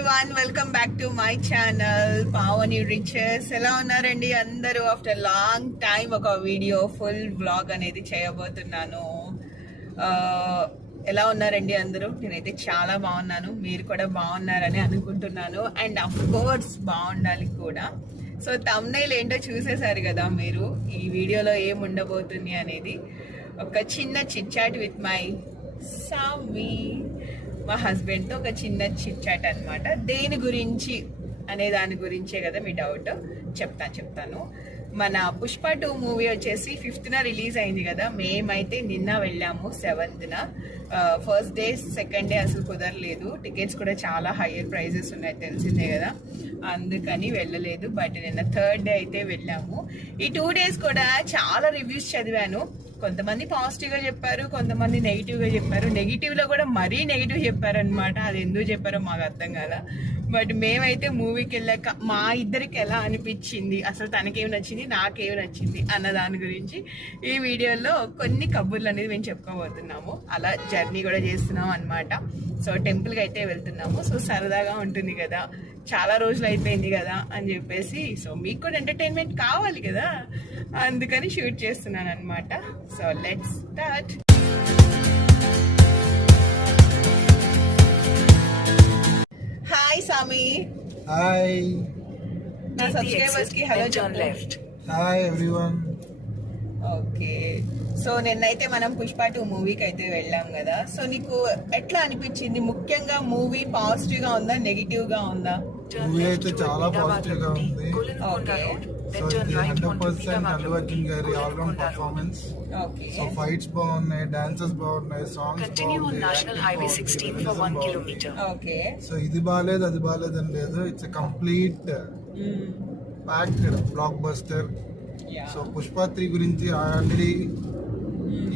Everyone, welcome back to my channel Pavani riches. ఎలా ఉన్నారండి అందరూ? ఆఫ్టర్ లాంగ్ టైం ఒక వీడియో ఫుల్ వ్లాగ్ అనేది చేయబోతున్నాను. ఎలా ఉన్నారండి అందరూ? నేనైతే చాలా బాగున్నాను, మీరు కూడా బాగున్నారని అనుకుంటున్నాను. అండ్ అఫ్ కోర్స్ బాగుండాలి కూడా. సో థంబ్నెయిల్ ఏంటో చూసేసారు కదా మీరు. ఈ వీడియోలో ఏం ఉండబోతుంది అనేది ఒక చిన్న చిట్ చాట్ విత్ మై సామి, మా హస్బెండ్తో ఒక చిన్న చిట్ చాట్ అనమాట. దేని గురించి అనే దాని గురించే కదా మీ డౌట్. చెప్తాను. మన పుష్ప 2 మూవీ వచ్చేసి 5th రిలీజ్ అయింది కదా. మేమైతే నిన్న వెళ్ళాము 7th. First day second day అసలు కుదరలేదు. టికెట్స్ కూడా చాలా హైయర్ ప్రైజెస్ ఉన్నాయి, తెలిసిందే కదా, అందుకని వెళ్ళలేదు. బట్ నిన్న 3rd డే అయితే వెళ్ళాము. ఈ 2 days కూడా చాలా రివ్యూస్ చదివాను. కొంతమంది పాజిటివ్గా చెప్పారు, కొంతమంది నెగిటివ్గా చెప్పారు. నెగిటివ్లో కూడా మరీ నెగిటివ్ చెప్పారనమాట. అది ఎందుకు చెప్పారో మాకు అర్థం కాల. బట్ మేమైతే మూవీకి వెళ్ళాక మా ఇద్దరికి ఎలా అనిపించింది, అసలు తనకేమి నచ్చింది, నాకేమి నచ్చింది అన్న దాని గురించి ఈ వీడియోలో కొన్ని కబుర్లు అనేది మేము చెప్పుకోబోతున్నాము. అలా జర్నీ కూడా చేస్తున్నాం అనమాట. సో టెంపుల్కి అయితే వెళ్తున్నాము. సో సరదాగా ఉంటుంది కదా, చాలా రోజులు అయిపోయింది కదా అని చెప్పేసి. సో మీకు కూడా ఎంటర్టైన్మెంట్ కావాలి కదా, అందుకని షూట్ చేస్తున్నాను అనమాట. So let's start. హాయ్ సామి. హాయ్. నా సబ్స్క్రైబర్స్ కి హలో చెప్పు. Hi everyone. ఓకే, సో నిన్నైతే మనం పుష్ప 2 మూవీకి అయితే వెళ్ళాం కదా. సో నీకు ఎట్లా అనిపించింది? ముఖ్యంగా మూవీ పాజిటివ్ గా ఉందా, నెగిటివ్ గా ఉందా? మూవీ అయితే చాలా పాజిటివ్ గా ఉంది. ఓకే, సో ఇది 100% అల్లు అర్జున్ గారి all round performance. Okay, so fights బాగున్నాయి, డాన్సెస్ బాగున్నాయి, సాంగ్స్ బాగున్నాయి. ఓకే, సో ఇది బాగాలేదు అది బాగాలేదు అని లేదు. It's complete packed block buster. So Pushpa 3 గురించి ఆల్రెడీ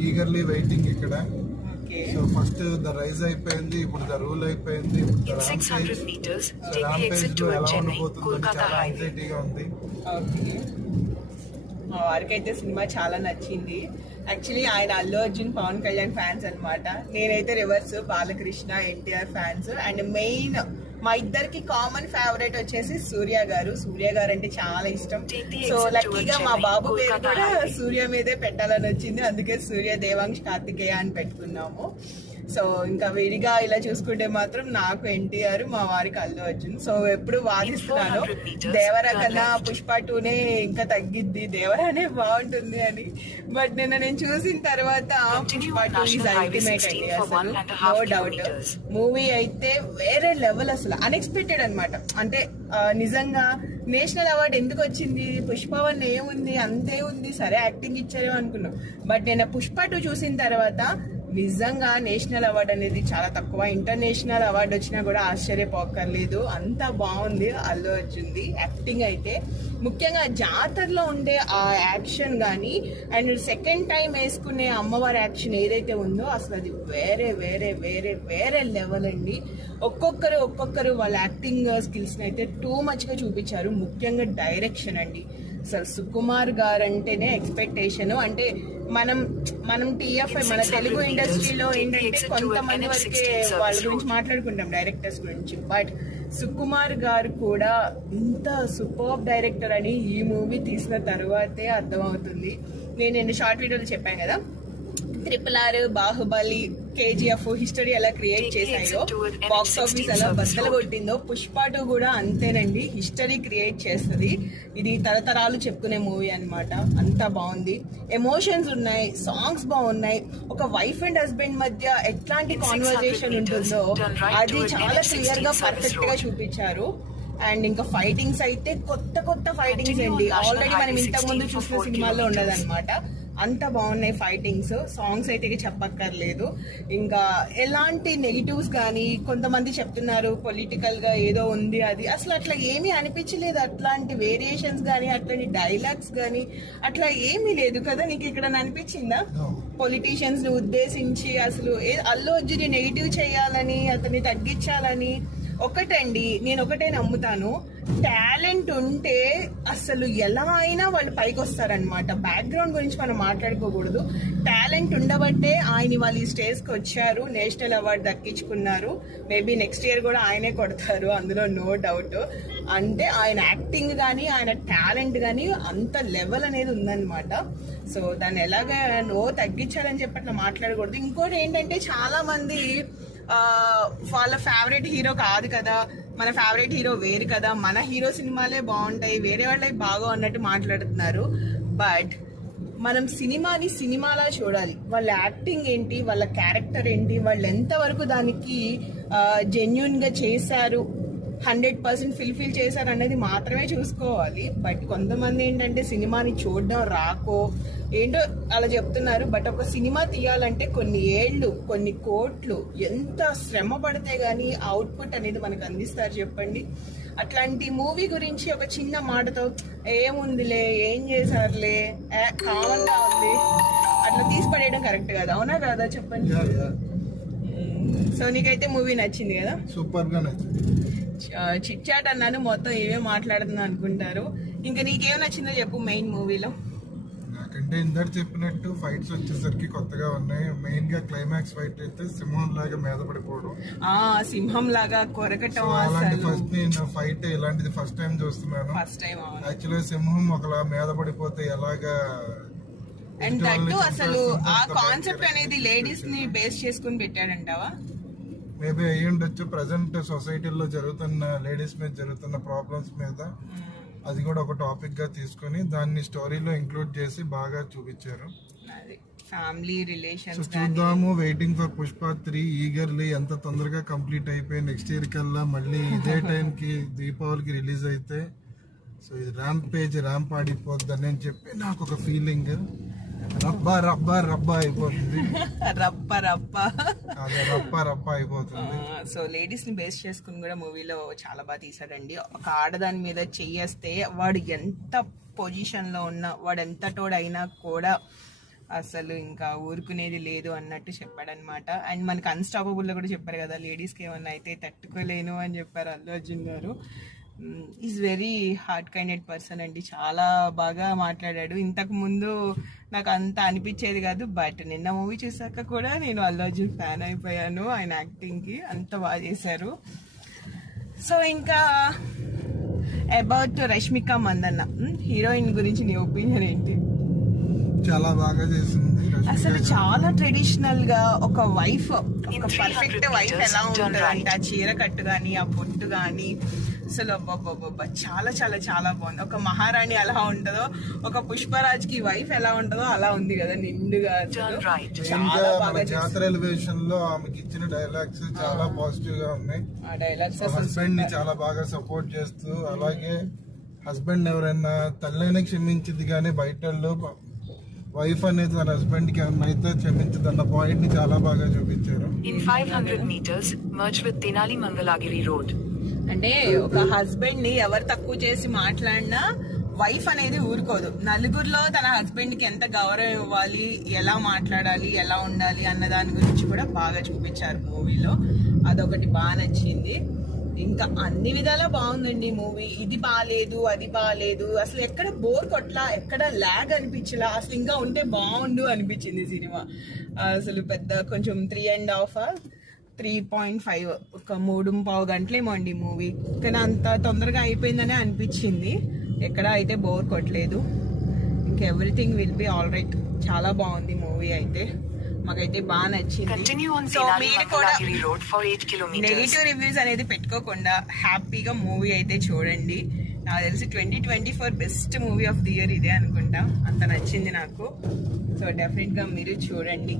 ఈగర్లీ వెయిటింగ్ ఇక్కడ. సో ఫస్ట్ ద రైజ్ అయిపోయింది, ఇప్పుడు ద రూల్ అయిపోయింది, ఇప్పుడు ద ర్యాంపేజ్ లో ఎలా ఉండబోతుందో చాలా యాంగ్జైటీగా ఉంది. మా వారికి అయితే సినిమా చాలా నచ్చింది. యాక్చువల్లీ ఆయన అల్లు అర్జున్, పవన్ కళ్యాణ్ ఫ్యాన్స్ అనమాట. నేనైతే reverse, Balakrishna, NTR fans. And main మా ఇద్దరికి కామన్ ఫేవరెట్ వచ్చేసి సూర్య గారు. సూర్య గారు అంటే చాలా ఇష్టం. సో లక్కీగా మా బాబు పేరు కూడా సూర్య మీదే పెట్టాలని వచ్చింది, అందుకే సూర్య దేవాంశ్ కార్తికేయ అని పెట్టుకున్నాము. సో ఇంకా విడిగా ఇలా చూసుకుంటే మాత్రం నాకు ఎన్టీఆర్, మా వారికి అల్లు అర్జున్. సో ఎప్పుడు వాదిస్తున్నాను దేవరా కన్నా పుష్ప 2నే ఇంకా తగ్గిద్ది, దేవరానే బాగుంటుంది అని. బట్ నేను చూసిన తర్వాత పుష్ప 2 ఈజ్ అల్టిమేట్ అండి, అసలు నో డౌట్. మూవీ అయితే వేరే లెవెల్, అసలు అన్ఎక్స్పెక్టెడ్ అనమాట. అంటే నిజంగా నేషనల్ అవార్డు ఎందుకు వచ్చింది? పుష్ప 1 ఏముంది, అంతే ఉంది, సరే యాక్టింగ్ ఇచ్చారేమో అనుకున్నాం. బట్ నేను పుష్ప 2 చూసిన తర్వాత నిజంగా నేషనల్ అవార్డు అనేది చాలా తక్కువ. ఇంటర్నేషనల్ అవార్డు వచ్చినా కూడా ఆశ్చర్యపోకర్లేదు, అంత బాగుంది అల్లు అర్జున్ది యాక్టింగ్ అయితే. ముఖ్యంగా జాతరలో ఉండే ఆ యాక్షన్ కానీ, అండ్ సెకండ్ టైం వేసుకునే అమ్మవారి యాక్షన్ ఏదైతే ఉందో అసలు అది వేరే వేరే వేరే వేరే లెవెల్ అండి. ఒక్కొక్కరు వాళ్ళ యాక్టింగ్ స్కిల్స్ని అయితే టూ మచ్గా చూపించారు. ముఖ్యంగా డైరెక్షన్ అండి, అసలు సుకుమార్ గారు అంటేనే ఎక్స్పెక్టేషన్. అంటే మనం టీఎఫ్ఐ, మన తెలుగు ఇండస్ట్రీలో ఏంటంటే కొంతమంది వరకే వాళ్ళ గురించి మాట్లాడుకుంటాం, డైరెక్టర్స్ గురించి. బట్ సుకుమార్ గారు కూడా ఇంత సూపర్ డైరెక్టర్ అని ఈ మూవీ తీసిన తర్వాతే అర్థమవుతుంది. నేను షార్ట్ వీడియోలో చెప్పాను కదా, RRR, బాహుబలి, KGF హిస్టరీ ఎలా క్రియేట్ చేశాయో, బాక్స్ ఆఫీస్ ఎలా బద్దలు కొట్టిందో, పుష్ప 2 కూడా అంతేనండి, హిస్టరీ క్రియేట్ చేస్తుంది. ఇది తరతరాలు చెప్పుకునే మూవీ అనమాట. అంత బాగుంది, ఎమోషన్స్ ఉన్నాయి, సాంగ్స్ బాగున్నాయి. ఒక వైఫ్ అండ్ హస్బెండ్ మధ్య ఎట్లాంటి కాన్వర్జేషన్ ఉంటుందో అది చాలా క్లియర్ గా పర్ఫెక్ట్ గా చూపించారు. అండ్ ఇంకా ఫైటింగ్స్ అయితే కొత్త ఫైటింగ్స్ అండి, ఆల్రెడీ మనం ఇంతకు ముందు చూసిన సినిమాల్లో ఉండదన్నమాట. అంత బాగున్నాయి ఫైటింగ్స్. సాంగ్స్ అయితే చెప్పక్కర్లేదు. ఇంకా ఎలాంటి నెగిటివ్స్ కానీ, కొంతమంది చెప్తున్నారు పొలిటికల్ గా ఏదో ఉంది, అది అసలు అట్లా ఏమీ అనిపించలేదు. అట్లాంటి వేరియేషన్స్ కానీ, అట్లాంటి డైలాగ్స్ కానీ అట్లా ఏమీ లేదు కదా. నీకు ఇక్కడ అనిపించిందా పొలిటీషియన్స్ ని ఉద్దేశించి అసలు అల్లు అర్జున్ నెగిటివ్ చేయాలని, అతన్ని తగ్గించాలని ఒకటండి, నేను ఒకటే నమ్ముతాను, టాలెంట్ ఉంటే అసలు ఎలా అయినా వాళ్ళు పైకి వస్తారనమాట. బ్యాక్గ్రౌండ్ గురించి మనం మాట్లాడుకోకూడదు. టాలెంట్ ఉండబట్టే ఆయన వాళ్ళు ఈ స్టేజ్కి వచ్చారు, నేషనల్ అవార్డు దక్కించుకున్నారు. మేబీ నెక్స్ట్ ఇయర్ కూడా ఆయనే కొడతారు, అందులో నో డౌట్. అంటే ఆయన యాక్టింగ్ కానీ ఆయన టాలెంట్ కానీ అంత లెవెల్ అనేది ఉందన్నమాట. సో దాన్ని ఎలాగ నో తగ్గించాలని చెప్పి అట్లా మాట్లాడకూడదు. ఇంకోటి ఏంటంటే చాలా మంది వాళ్ళ ఫేవరెట్ హీరో కాదు కదా, మన ఫేవరెట్ హీరో వేరు కదా, మన హీరో సినిమాలే బాగుంటాయి, వేరే వాళ్ళకి బాగా అన్నట్టు మాట్లాడుతున్నారు. బట్ మనం సినిమాని సినిమాలా చూడాలి. వాళ్ళ యాక్టింగ్ ఏంటి, వాళ్ళ క్యారెక్టర్ ఏంటి, వాళ్ళు ఎంతవరకు దానికి జెన్యున్ గా చేశారు, 100% ఫిల్ చేశారు అనేది మాత్రమే చూసుకోవాలి. బట్ కొంతమంది ఏంటంటే సినిమాని చూడడం రాకో ఏంటో అలా చెప్తున్నారు. బట్ ఒక సినిమా తీయాలంటే కొన్ని ఏళ్ళు, కొన్ని కోట్లు, ఎంత శ్రమ పడితే గానీ అవుట్పుట్ అనేది మనకు అందిస్తారు చెప్పండి. అట్లాంటి మూవీ గురించి ఒక చిన్న మాటతో ఏముందిలే, ఏం చేశారులే, కామన్ గా ఉంది అట్లా తీసి పడేయడం కరెక్ట్ కదా, అవునా కదా చెప్పండి. సో నీకైతే మూవీ నచ్చింది కదా? సూపర్ గా నచ్చింది. చిట్చాట్ అన్నాను, మొత్తం ఏవే మాట్లాడుతున్నా అనుకుంటారు. ఇంకా నీకేం నచ్చిందో చెప్పు మెయిన్ మూవీలో. నాకంటే ఇందాక చెప్పినట్టు ఫైట్స్ వచ్చేసరికి కొత్తగా ఉన్నాయి. మెయిన్ గా క్లైమాక్స్ ఫైట్ అయితే సింహం లాగా మీద పడిపోవడం, సింహం లాగా కొరకటం. అలాంటి ఫస్ట్ నేను ఫైట్ ఇలాంటిది ఫస్ట్ టైం చూస్తున్నాను. ఫస్ట్ టైం యాక్చువల్గా సింహం ఒకలా మీద పడిపోతే ఎలాగా. అండ్ దట్టు అసలు ఆ కాన్సెప్ట్ అనేది లేడీస్ ని బేస్ చేసుకుని పెట్టాడంటావా? మేబీ అయ్యి ఉండొచ్చు. ప్రజెంట్ సొసైటీలో జరుగుతున్న లేడీస్ మీద జరుగుతున్న ప్రాబ్లమ్స్ మీద అది కూడా ఒక టాపిక్ గా తీసుకొని దాన్ని స్టోరీలో ఇంక్లూడ్ చేసి బాగా చూపించారు. ఫ్యామిలీ రిలేషన్స్ చూద్దాము. Waiting for Pushpa 3 eagerly. ఎంత తొందరగా కంప్లీట్ అయిపోయి నెక్స్ట్ ఇయర్ కల్లా మళ్ళీ ఇదే టైంకి దీపావళికి రిలీజ్ అయితే సో ఇది ర్యాంప్ ఆడిపోద్దని అని చెప్పి నాకు ఒక ఫీలింగ్. రబ్బా అయిపోతుంది. రప్ప అయిపోతుంది. సో లేడీస్ ని బేస్ చేసుకుని కూడా మూవీలో చాలా బాగా తీసాడండి. ఒక ఆడదాని మీద చెయ్యేస్తే వాడు ఎంత పొజిషన్ లో ఉన్నా, వాడు ఎంత తోడైనా కూడా అసలు ఇంకా ఊరుకునేది లేదు అన్నట్టు చెప్పాడనమాట. అండ్ మనకి అన్స్టాపబుల్ లో కూడా చెప్పారు కదా, లేడీస్ కి ఏమన్నా అయితే తట్టుకోలేను అని చెప్పారు అల్లు అర్జున్ గారు. ఈజ్ వెరీ హార్డ్ కైండెడ్ పర్సన్ అండి, చాలా బాగా మాట్లాడాడు. ఇంతకు ముందు నాకు అంత అనిపించేది కాదు, బట్ నిన్న మూవీ చూసాక కూడా నేను అల్లు అర్జున్ ఫ్యాన్ అయిపోయాను. ఆయన యాక్టింగ్ కి అంత బాగా చేశారు. సో ఇంకా అబౌట్ రష్మిక మందన్న, హీరోయిన్ గురించి నీ ఒపీనియన్ ఏంటి? చాలా బాగా చేసింది. అసలు చాలా ట్రెడిషనల్ గా ఒక వైఫ్, ఒక పర్ఫెక్ట్ వైఫ్ ఎలా ఉంటుందంటే ఆ చీర కట్టు గాని, ఆ పొట్టు గాని, అసలు అబ్బబ్బబ్బబ్బా చాలా చాలా చాలా బాగుంది. ఒక మహారాణి ఎలా ఉంటుందో, ఒక పుష్పరాజ్ కి వైఫ్ ఎలా ఉంటుందో అలా ఉంది కదా, నిండుగా. జాతర ఎలివేషన్ లో ఆమెకి ఇచ్చిన డైలాగ్స్ చాలా పాజిటివ్ గా ఉన్నాయి. ఆ డైలాగ్స్ హస్బెండ్ ని చాలా బాగా సపోర్ట్ చేస్తూ, అలాగే హస్బెండ్ ఎవరైనా తల్లైనా క్షమించింది కానీ బయట వైఫ్ అనేది తన హస్బెండ్ కి అయితే క్షమించదన్న పాయింట్ ని చాలా బాగా చూపించారు. In 500 meters, merge with Tenali Mangalagiri Road. అంటే ఒక హస్బెండ్ ని ఎవరు తక్కువ చేసి మాట్లాడినా వైఫ్ అనేది ఊరుకోదు. నలుగురిలో తన హస్బెండ్ కి ఎంత గౌరవం ఇవ్వాలి, ఎలా మాట్లాడాలి, ఎలా ఉండాలి అన్న దాని గురించి కూడా బాగా చూపించారు మూవీలో. అదొకటి బాగా నచ్చింది. ఇంకా అన్ని విధాలా బాగుందండి మూవీ. ఇది బాగాలేదు, అది బాగాలేదు, అసలు ఎక్కడ బోర్ కొట్లా, ఎక్కడ ల్యాగ్ అనిపించలా, అసలు ఇంకా ఉంటే బాగుండు అనిపించింది సినిమా. అసలు పెద్ద కొంచెం 3.5 3.5 ఒక 3.5 గంటలేమో అండి మూవీ, కానీ అంత తొందరగా అయిపోయిందనే అనిపించింది. ఎక్కడ అయితే బోర్ కొట్టలేదు. ఇంకా everything will be all right. చాలా బాగుంది మూవీ అయితే, మాకైతే బాగా నచ్చింది. సో మీరు కూడా నెగిటివ్ రివ్యూస్ అనేది పెట్టుకోకుండా హ్యాపీగా మూవీ అయితే చూడండి. నాకు తెలిసి 2024 best movie of the year ఇదే అనుకుంటా, అంత నచ్చింది నాకు. సో డెఫినెట్ గా మీరు చూడండి.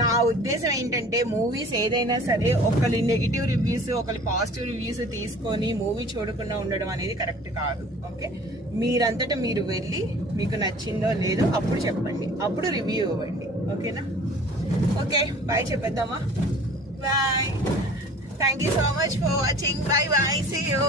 నా ఉద్దేశం ఏంటంటే మూవీస్ ఏదైనా సరే ఒకరి నెగిటివ్ రివ్యూస్, ఒకరి పాజిటివ్ రివ్యూస్ తీసుకొని మూవీ చూడకుండా ఉండడం అనేది కరెక్ట్ కాదు. ఓకే, మీరంతటా మీరు వెళ్ళి మీకు నచ్చిందో లేదో అప్పుడు చెప్పండి, అప్పుడు రివ్యూ ఇవ్వండి. ఓకేనా? ఓకే, బాయ్ చెప్పేద్దామా? Bye. Thank you so much for watching. Bye bye, see you.